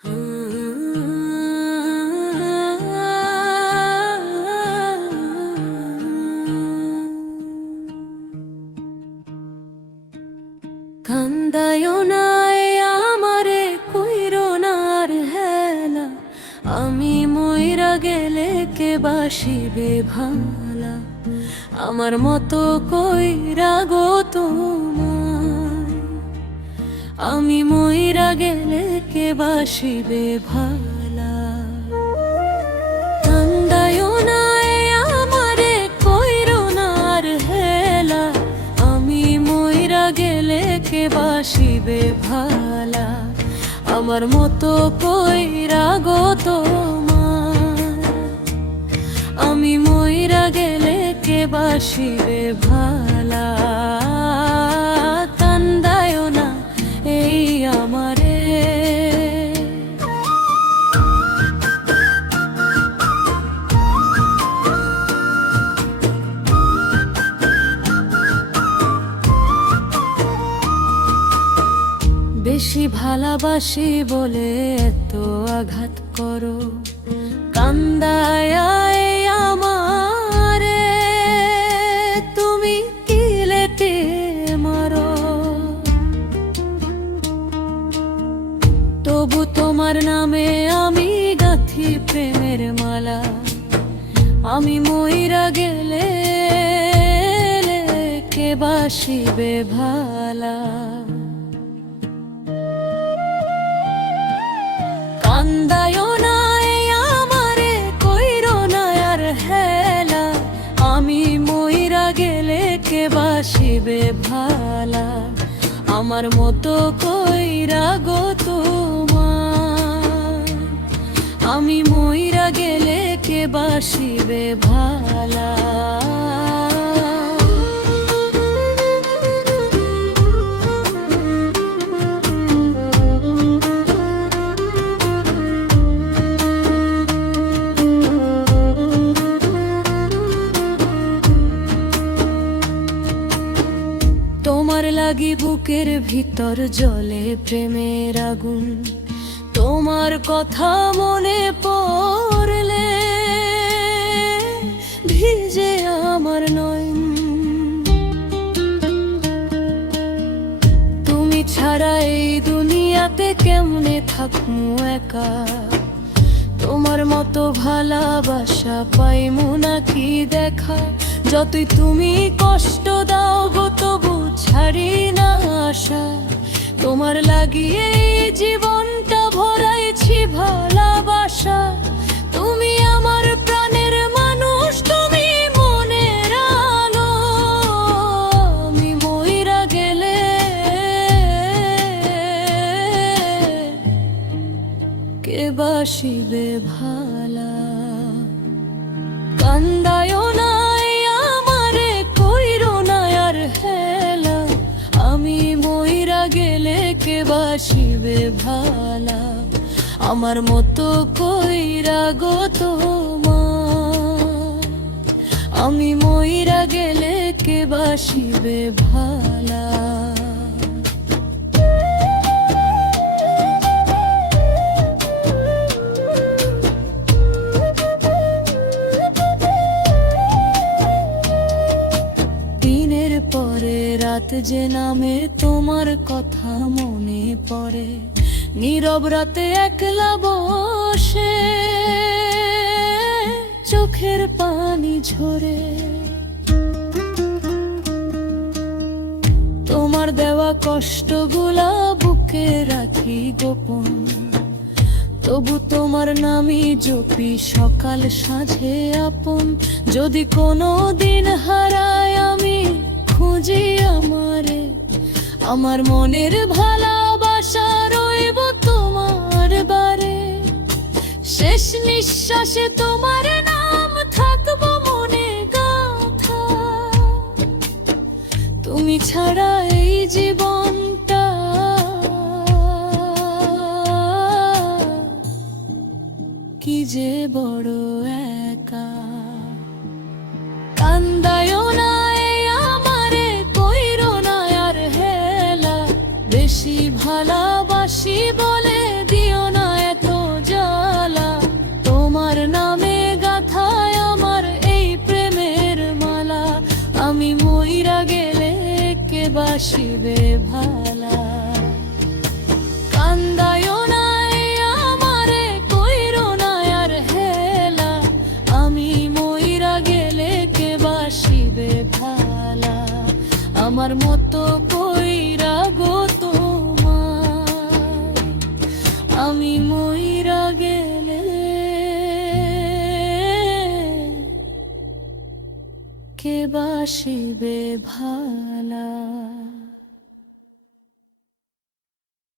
কান্দায়ো নাই আমারে কইরো নার হেলা, আমি মইরা গেলে কে বাসিবে ভালা। আমার মতো কইরা গো তোমায়, আমি মইরা গেলে কে বাসিবে ভালা। কান্দায়ো নাই আমারে কইরো নার হেলা, আমি মইরা গেলে কে বাসিবে ভালা। আমার মতো কইরা গো তোমায়, আমি মইরা গেলে কে বাসিবে ভালা। কান্দায়ো না এই আমারে, বেশি ভালোবাসি বলে এত আঘাত করো। কান্দায় আমারে তুমি কিলেতে মারো, তবু তোমার নামে আমি গাঁথি প্রেমের মালা। আমি মইরা গেলে কে বাসিবে ভালা। কান্দায়ো নাই আমারে কইরো না আর হেলা, আমি মইরা গেলে কে বাসিবে ভালা। আমার মতো কইরা গো তোমায়, আমি মইরা গেলে কে বাসিবে ভালা। তোমার লাগি বুকের ভিতর জ্বলে প্রেমের আগুন। তোমার কথা মনে পড়লে ভিজে আমার নয়ন। তুমি ছাড়া এই দুনিয়াতে কেমনে থাকমু একা। তোমার মতো ভালোবাসা পাইমু নাকি দেখা। যতই তুমি কষ্ট দাও গো তবু ছাড়ি না আশা। তোমার লাগিয়ে জীবনটা ভরাইছি ভালোবাসা। তুমি আমার প্রাণের মানুষ, তুমি মনের আলো। আমি মইরা গেলে কে বাসিবে ভালা। কান্দায়ো নাই আমারে কইরো না আর হেলা, আমি মইরা গেলে কে বাসিবে ভালা। আমার মতো কইরা গো তোমায়, আমি মইরা গেলে কে বাসিবে ভালা। রাত যে নামে তোমার কথা মনে পড়ে, নীরব রাতে একলা বসে চোখের পানি ঝরে। তোমার দেওয়া কষ্টগুলা বুকে রাখি গোপন, তবু তোমার নামই জপি সকাল সাঁঝে আপন। যদি কোনো দিন হারায় আমি খুঁজি আমারে, আমার মনের ভালোবাসা রইব তোমার বারে। শেষ নিঃশ্বাসে তোমার নাম থাকবো মনে গাথা। তুমি ছাড়া এই জীবনটা কি যে বড় একা। কান্দায়ো নাই আমারে কইরো না আর হেলা, বেশি ভালোবাসি বলে দিও না কে বাসিবে ভালা। কান্দায়ও না আমারে কইরো না আর হেলা, আমি মইরা গেলে কে বাসিবে ভালা। আমার মতো কইরা গো তোমার, আমি মইরা গেলে কে বাসিবে ভালা।